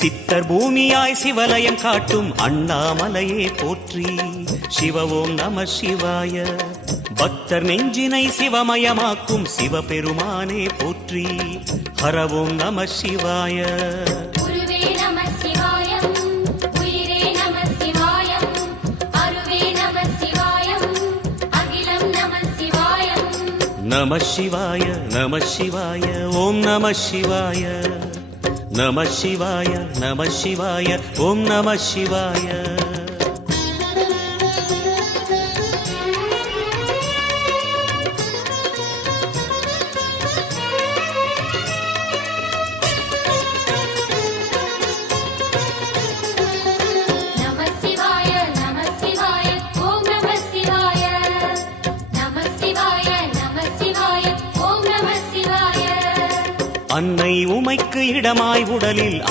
சித்தர் பூமியாய் சிவலயம் காட்டும் அண்ணாமலையே போற்றி. சிவ ஓம் நம சிவாய. பக்தர் நெஞ்சினை சிவமயமாக்கும் சிவபெருமானே போற்றி. ஹர ஓம் நம சிவாய. நம சிவாய நம சிவாய ஓம் நம சிவாய. நம சிவாய நம சிவாய ஓம் நம சிவாய. அன்னை உமைக்கு இடமாய் உடலில்